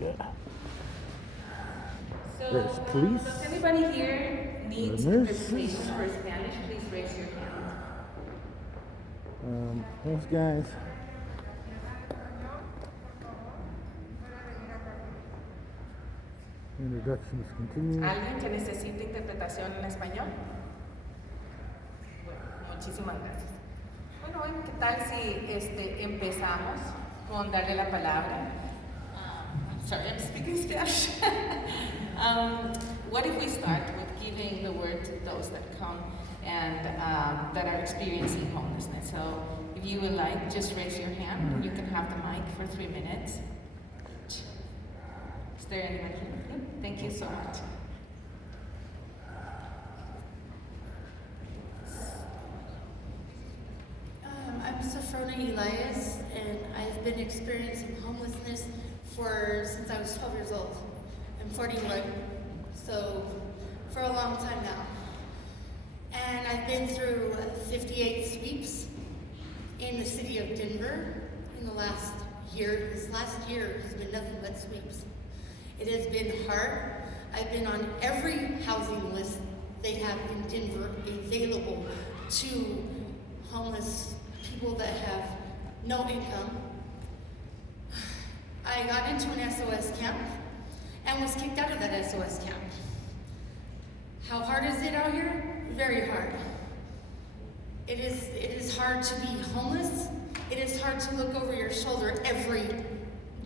So, There's police. does anybody here need nurses. interpretation for Spanish? Please raise your hand. Those guys. Introductions continue. ¿Alguien que necesite interpretación en español? Bueno, muchísimas gracias. Bueno, hoy, ¿qué tal si empezamos con darle la palabra? I'm sorry, I'm speaking Spanish. What if we start with giving the word to those that come and that are experiencing homelessness? So, if you would like, just raise your hand. You can have the mic for 3 minutes. Is there anyone here? Thank you so much. I'm Safrona Elias, and I've been experiencing homelessness since I was 12 years old. I'm 41, so for a long time now. And I've been through 58 sweeps in the city of Denver in the last year. This last year has been nothing but sweeps. It has been hard. I've been on every housing list they have in Denver available to homeless people that have no income. I got into an SOS camp and was kicked out of that SOS camp. How hard is it out here? Very hard. It is hard to be homeless. It is hard to look over your shoulder every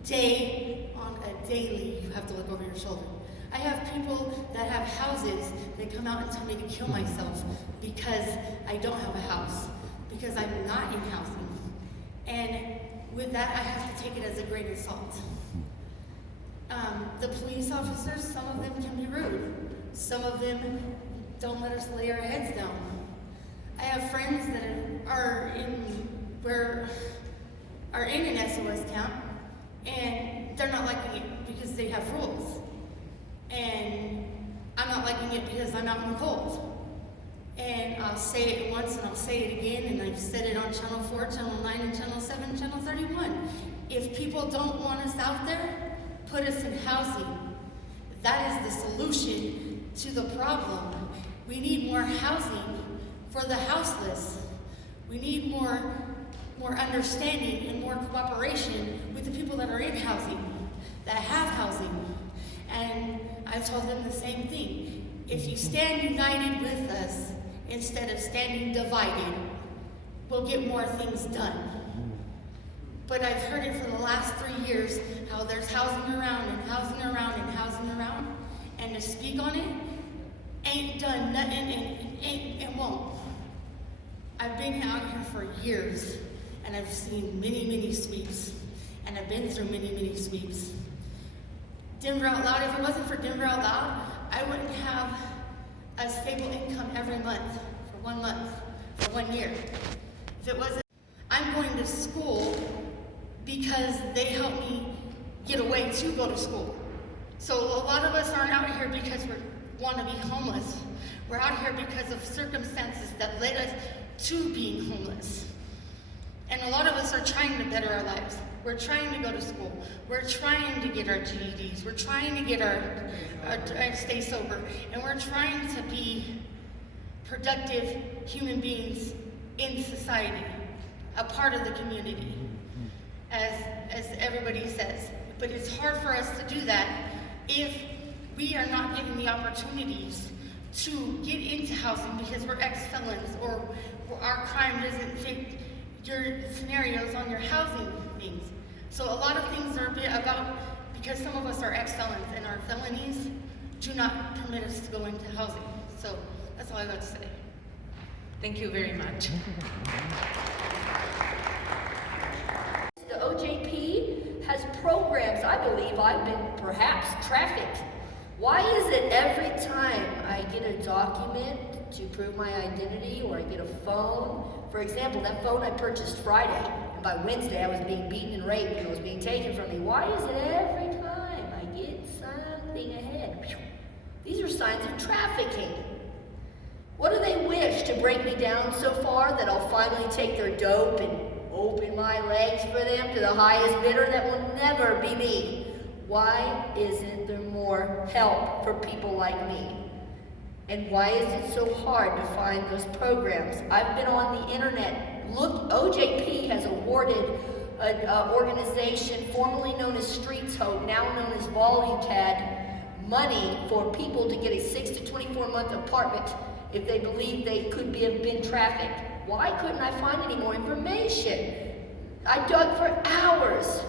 day. On a daily, you have to look over your shoulder. I have people that have houses that come out and tell me to kill myself because I don't have a house, because I'm not in housing. And with that, I have to take it as a great assault. The police officers, some of them can be rude. Some of them don't let us lay our heads down. I have friends that are in an SOS camp, and they're not liking it because they have rules. And I'm not liking it because I'm out in the cold. And I'll say it once and I'll say it again, and I've said it on Channel 4, Channel 9, and Channel 7, Channel 31. If people don't want us out there, put us in housing. That is the solution to the problem. We need more housing for the houseless. We need more understanding and more cooperation with the people that are in housing, that have housing. And I've told them the same thing. If you stand united with us instead of standing divided, we'll get more things done. But I've heard it for the last 3 years, how there's housing around and housing around and housing around, and to speak on it ain't done nothing and won't. I've been out here for years, and I've seen many, many sweeps, and I've been through many, many sweeps. Denver Out Loud, if it wasn't for Denver Out Loud, I wouldn't have a stable income every month, for 1 month, for 1 year. If it wasn't, I'm going to school because they help me get away to go to school. So a lot of us aren't out here because we want to be homeless. We're out here because of circumstances that led us to being homeless. And a lot of us are trying to better our lives. We're trying to go to school. We're trying to get our GEDs. We're trying to get our stay sober. And we're trying to be productive human beings in society, a part of the community, as everybody says. But it's hard for us to do that if we are not given the opportunities to get into housing because we're ex-felons or our crime doesn't fit your scenarios on your housing things. So a lot of things are a bit about, because some of us are ex-felons and our felonies do not permit us to go into housing. So that's all I got to say. Thank you very much. The OJP has programs. I believe I've been perhaps trafficked. Why is it every time I get a document to prove my identity or I get a phone, for example, that phone I purchased Friday, and by Wednesday I was being beaten and raped and it was being taken from me. Why is it every time I get something ahead? These are signs of trafficking. What do they wish, to break me down so far that I'll finally take their dope and open my legs for them to the highest bidder? That will never be me. Why isn't there more help for people like me? And why is it so hard to find those programs? I've been on the internet. Look, OJP has awarded an organization formerly known as Streets Hope, now known as Voluntad, money for people to get a 6 to 24-month apartment if they believe they could have been trafficked. Why couldn't I find any more information? I dug for hours.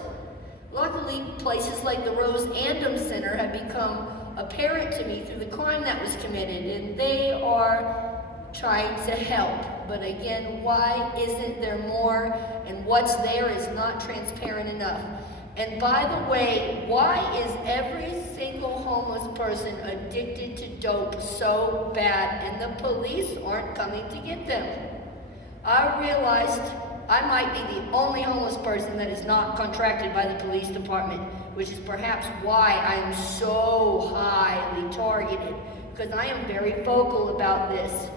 Luckily, places like the Rose Andom Center have become apparent to me through the crime that was committed, and they are trying to help. But again, why isn't there more? And what's there is not transparent enough. And by the way, why is every single homeless person addicted to dope so bad and the police aren't coming to get them? I realized I might be the only homeless person that is not contracted by the police department, which is perhaps why I am so highly targeted, because I am very vocal about this.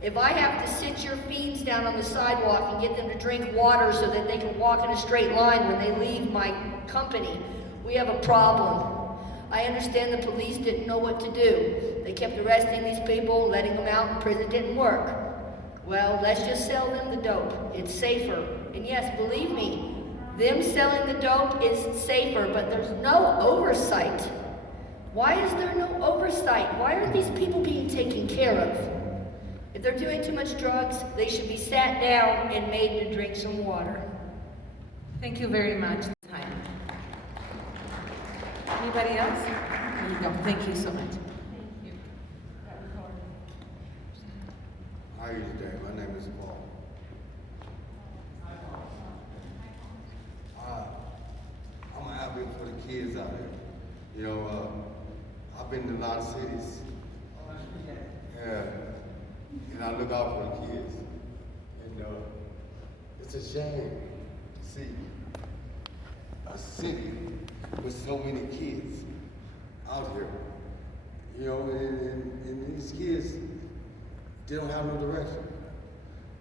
If I have to sit your fiends down on the sidewalk and get them to drink water so that they can walk in a straight line when they leave my company, we have a problem. I understand the police didn't know what to do. They kept arresting these people, letting them out, and prison didn't work. Well, let's just sell them the dope. It's safer. And yes, believe me, them selling the dope is safer, but there's no oversight. Why is there no oversight? Why aren't these people being taken care of? If they're doing too much drugs, they should be sat down and made to drink some water. Thank you very much. Time. Anybody else? There you go. Thank you so much. How are you today? My name is Paul. I'm an advocate for the kids out here. You know, I've been to a lot of cities. Yeah. And I look out for the kids. And it's a shame to see a city with so many kids out here. You know, and these kids, they don't have no direction.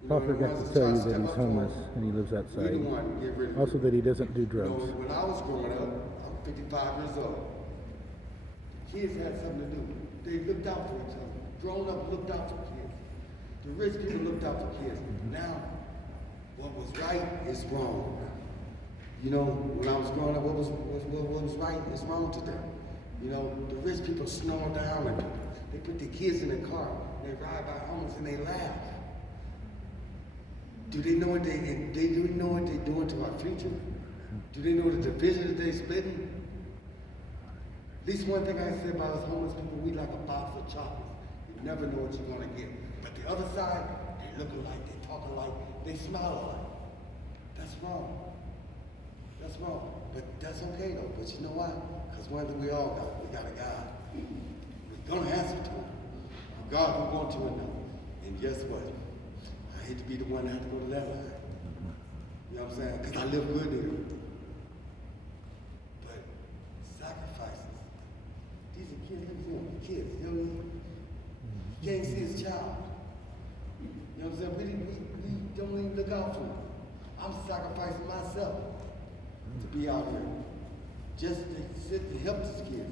You Paul know, the forgot ones to tell you try that step he's up to homeless them, and he lives we outside. the one to get rid of Also it. that he doesn't do You know, drugs. when I was growing up, I'm 55 years old. Kids had something to do. They looked out for each other. Grown up looked out for kids. The rich people looked out for kids. Now, what was right is wrong. You know, when I was growing up, what was right is wrong today. You know, the rich people snore down and they put their kids in the car. They ride by homes and they laugh. Do they know what do they know what they're doing to our future? Do they know the division that they're splitting? At least one thing I can say about us homeless people, we like a box of chocolates. You never know what you're gonna get. But the other side, they look alike, they talk alike, they smile alike. That's wrong. That's wrong. But that's okay though. But you know why? Because one thing we all got, we got a God. We're gonna answer to him. God, we want to know. And guess what? I hate to be the one that has to go to that line. You know what I'm saying? Because I live good here. But sacrifices. These are kids, you know, kids. You know what I mean? You can't see his child. You know what I'm saying? We don't even look out for him. I'm sacrificing myself to be out here. Just to sit and help these kids.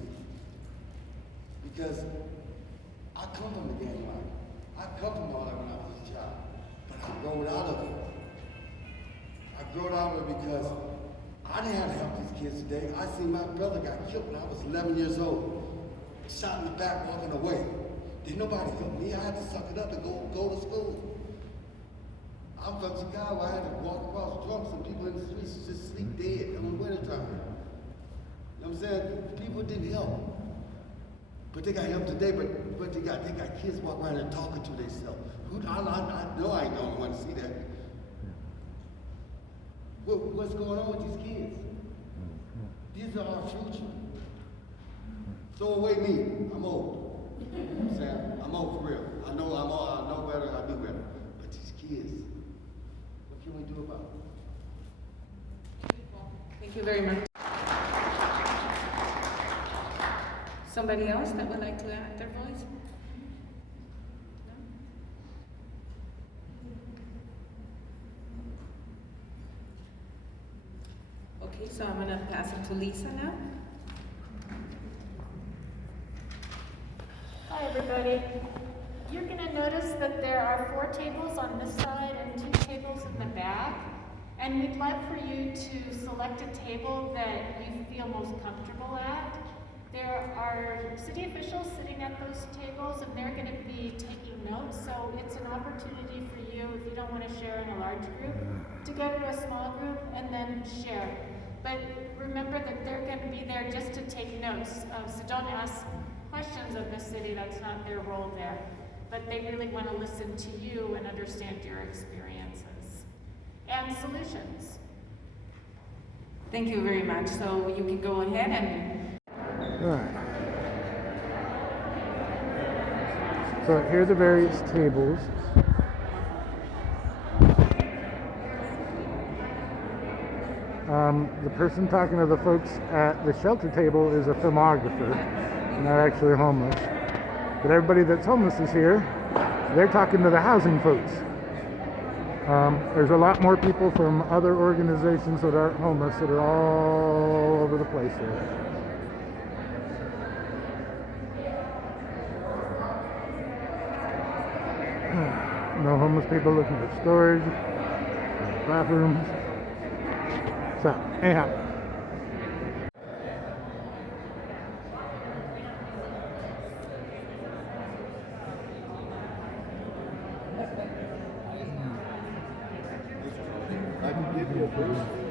Because I come from the gang life. I come from all that when I was a child. But I grew out of it. I grew out of it because I didn't have to help these kids today. I seen my brother got killed when I was 11 years old. Shot in the back walking away. Did nobody help me? I had to suck it up and go to school. I'm from Chicago. I had to walk across drunks and people in the streets just sleep dead in the wintertime. You know what I'm saying? People didn't help. But they got help today, but they got kids walking around and talking to themselves. I know I ain't the only one to see that. What's going on with these kids? These are our future. Throw away me. I'm old. You know what I'm saying? I'm old for real. I know better, I do better. But these kids, what can we do about it? Thank you very much. Somebody else that would like to add their voice? No? Okay, so I'm going to pass it to Lisa now. Hi, everybody. You're going to notice that there are 4 tables on this side and 2 tables in the back. And we'd like for you to select a table that you feel most comfortable at. There are city officials sitting at those tables, and they're going to be taking notes. So it's an opportunity for you, if you don't want to share in a large group, to go to a small group and then share. But remember that they're going to be there just to take notes. So don't ask questions of the city, that's not their role there. But they really want to listen to you and understand your experiences and solutions. Thank you very much. So you can go ahead and Alright. So here are the various tables. The person talking to the folks at the shelter table is a filmographer, not actually homeless. But everybody that's homeless is here. They're talking to the housing folks. There's a lot more people from other organizations that aren't homeless that are all over the place here. No homeless people looking for storage, bathrooms. So, anyhow. I can give you a brief.